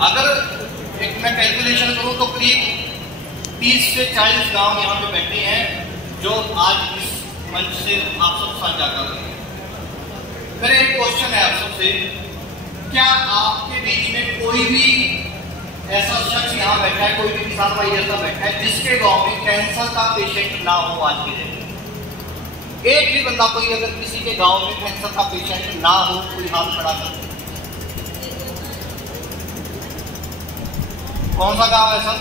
अगर एक मैं कैलकुलेशन करूं तो करीब 30 से 40 गांव यहाँ पे बैठे हैं जो आज इस मंच से आप सब साझा कर रहे हैं। मेरा एक क्वेश्चन है आप सबसे, क्या आपके बीच में कोई भी ऐसा शख्स यहाँ बैठा है, कोई भी किसान भाई ऐसा बैठा है जिसके गांव में कैंसर का पेशेंट ना हो आज के दिन? एक भी बंदा कोई अगर किसी के गांव में कैंसर का पेशेंट ना हो, कोई हाथ खड़ा कर? कौन सा गांव है सर?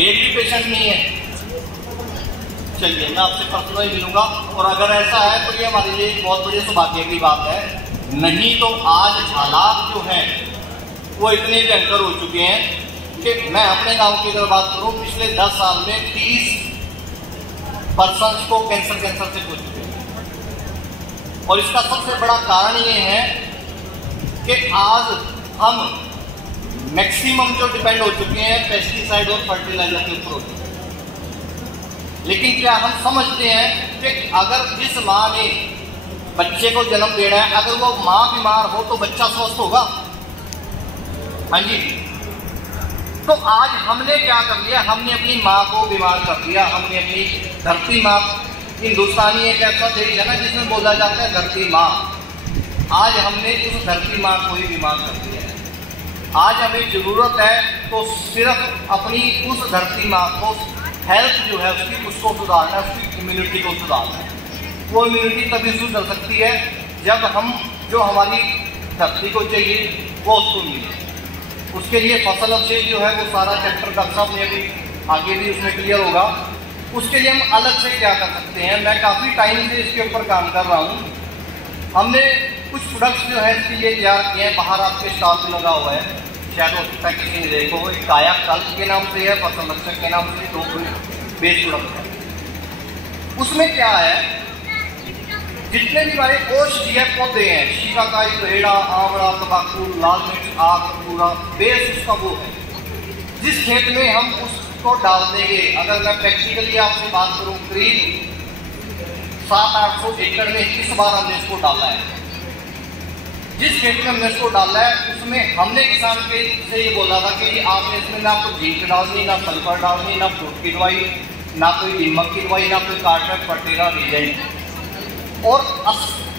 एक भी पेशेंट नहीं है। चलिए मैं आपसे पर्सनली मिलूंगा, और अगर ऐसा है तो ये हमारे लिए एक बहुत बड़ी सौभाग्य की बात है। नहीं तो आज हालात जो हैं वो इतने भयंकर हो चुके हैं कि मैं अपने गांव की अगर बात करूं, पिछले 10 साल में 30 पर्सन को कैंसर से हो चुके हैं। और इसका सबसे बड़ा कारण ये है कि आज हम मैक्सिमम जो डिपेंड हो चुके हैं पेस्टिसाइड और फर्टिलाइजर के ऊपर। लेकिन क्या हम समझते हैं कि अगर जिस माँ ने बच्चे को जन्म देना है, अगर वो माँ बीमार हो तो बच्चा स्वस्थ होगा? हाँ जी। तो आज हमने क्या कर लिया, हमने अपनी माँ को बीमार कर दिया। हमने अपनी धरती माँ, हिंदुस्तानी एक ऐसा देश है ना जिसमें बोला जाता है धरती माँ, आज हमने उस धरती माँ को ही बीमार कर दिया है। आज हमें जरूरत है तो सिर्फ अपनी उस धरती माँ को हेल्थ जो है उसकी, उसको सुधारना, उसकी इम्यूनिटी को सुधारना है। वो इम्यूनिटी तभी सुधर सकती है जब हम जो हमारी धरती को चाहिए वो उसको मिले। उसके लिए फसल अवशेष जो है वो सारा चैप्टर का सब में अभी आगे भी उसमें क्लियर होगा। उसके लिए हम अलग से क्या कर सकते हैं, मैं काफ़ी टाइम से इसके ऊपर काम कर रहा हूँ। हमने कुछ प्रोडक्ट्स जो है इसके लिए तैयार किए हैं, बाहर आपके स्टॉल पे लगा हुआ है, शायद हो सकता है किसी ने देखो। एक काया कल्प के नाम से है, फसल रक्षक के नाम से, दो बेस प्रोडक्ट है। उसमें क्या है, जितने भी हमारे औषधीय पौधे हैं, शीकाकाई, बहेड़ा, आंवला, तंबाकू, लाल मिर्च, आग, पूरा बेस उसका वो है। जिस खेत में हम उसको डाल देंगे, अगर मैं प्रैक्टिकली आपसे बात करूं, करीब 700-800 एकड़ में इस बार हमने इसको डाला है। जिस खेत में हमने इसको डाला है उसमें हमने किसान के से ये बोला था कि आपने इसमें ना कोई जिंक डालनी, ना सल्फर डालनी, ना फ्रूट की दवाई, ना कोई दीमक की दवाई, ना कोई कार्बन फर्टेरा रिजेंट। और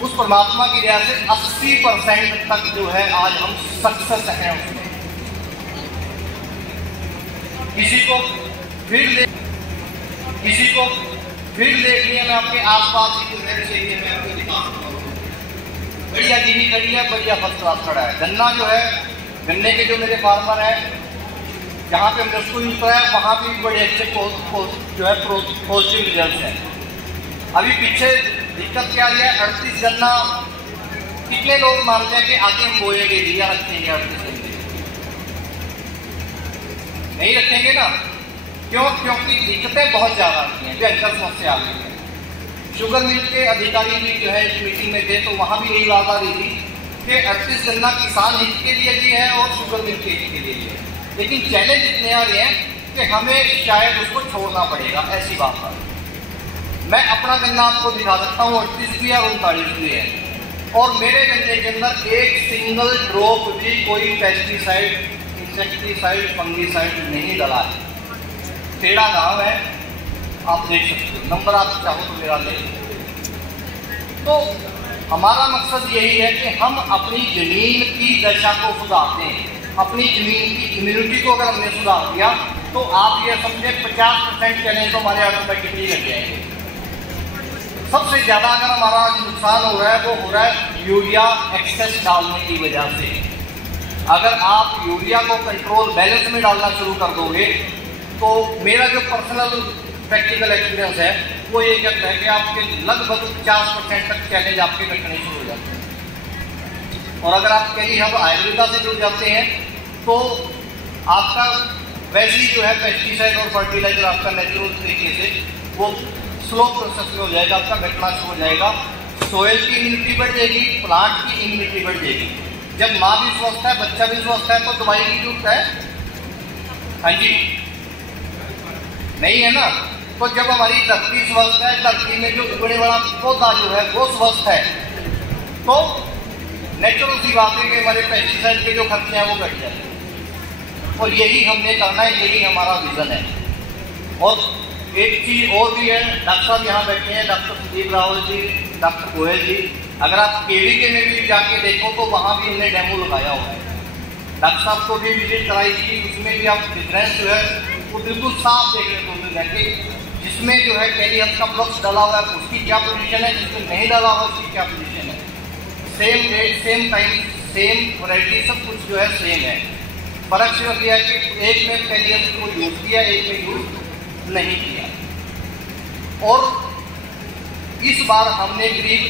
उस परमात्मा की दया से 80% तक जो है आज हम सक्सेस हैं उसमें। किसी को फिर देख लिया, मैं आपके आसपास ही एरिया में आपको दिखा सकता हूँ। बढ़िया जीनी खड़ी है, बढ़िया फर्स्ट क्लास खड़ा है। गन्ना जो है, गन्ने के जो मेरे फार्मर हैं, जहाँ पे हमने उसको यूज कराया वहाँ भी बड़े अच्छे जो है पॉजिटिव रिजल्ट हैं। अभी पीछे दिक्कत क्या है, 38 गन्ना कितने लोग मानते हैं कि आगे हम बोएंगे या रखेंगे? 38 गन्ने नहीं रखेंगे ना। क्यों? क्योंकि दिक्कतें बहुत ज़्यादा आती हैं, भयंकर समस्या आ गई है। शुगर मिल के अधिकारी भी जो है इस मीटिंग में थे, तो वहाँ भी यही बात आ रही थी कि 38 गन्ना किसान हित के लिए भी है और शुगर मिल के हित के लिए भी है। लेकिन चैलेंज इतने आ रहे हैं कि हमें शायद उसको छोड़ना पड़ेगा, ऐसी बात है। मैं अपना गन्ना आपको दिखा सकता हूँ, 38 भी है, 39 भी है, और मेरे गन्ने के अंदर एक सिंगल ड्रॉप भी कोई पेस्टिसाइड, इंसेक्टिसाइड, फंगिसाइड नहीं डला है। खेड़ा गाँव है, आप देख सकते हो, नंबर आप चाहो तो मेरा ले। तो हमारा मकसद यही है कि हम अपनी जमीन की दशा को सुधारते हैं। अपनी जमीन की इम्यूनिटी को अगर हमने सुधार दिया तो आप ये समझे 50% चैलेंज तो हमारे ऑटोमेटिकली लग जाएंगे। सबसे ज़्यादा अगर हमारा नुकसान हो रहा है वो हो रहा है यूरिया एक्सेस डालने की वजह से। अगर आप यूरिया को कंट्रोल बैलेंस में डालना शुरू कर दोगे तो मेरा जो पर्सनल प्रैक्टिकल एक्सपीरियंस है वो ये कहता है कि आपके लगभग 50% तक चैलेंज आपके कटने शुरू हो जाते हैं। और अगर आप कहीं हम आयुर्वेदा से जुड़ जाते हैं तो आपका वैसे ही जो है पेस्टिसाइड और फर्टिलाइजर आपका नेचुरल तरीके से वो स्लो प्रोसेस में हो जाएगा, आपका घटना शुरू हो जाएगा। सोयल की इम्यूनिटी बढ़ जाएगी, प्लांट की इम्यूनिटी बढ़ जाएगी। जब माँ भी स्वस्थ है, बच्चा भी स्वस्थ है, तो दवाई की जरूरत है? हाँ जी, नहीं है ना। तो जब हमारी धरती स्वस्थ है, धरती में जो उगने वाला पौधा जो है वो स्वस्थ है, तो नेचुरल सी बात है कि हमारे पेस्टिसाइड के जो खर्चे हैं वो घट जाए, और यही हमने करना है, यही हमारा विजन है। और एक चीज़ और भी है, डॉक्टर साहब यहाँ बैठे हैं, डॉक्टर संदीप रावल जी, डॉक्टर गोयल जी, अगर आप केवीके में भी जाके देखो तो वहाँ भी हमने डेमो लगाया हुआ है। डॉक्टर साहब को भी विजिट कराई थी, उसमें भी आप डिफरेंस जो है वो बिल्कुल साफ देखने को मिल जाएंगे। जिसमें जो है कैलियम का प्लस डाला हुआ है उसकी क्या पोजीशन है, जिसमें नहीं डाला हुआ उसकी क्या पोजीशन है। Same rate, same time, same variety, सब कुछ जो है सेम है। फर्क सिर्फ यह है कि एक में कैलियम को यूज किया, एक में यूज नहीं किया। और इस बार हमने करीब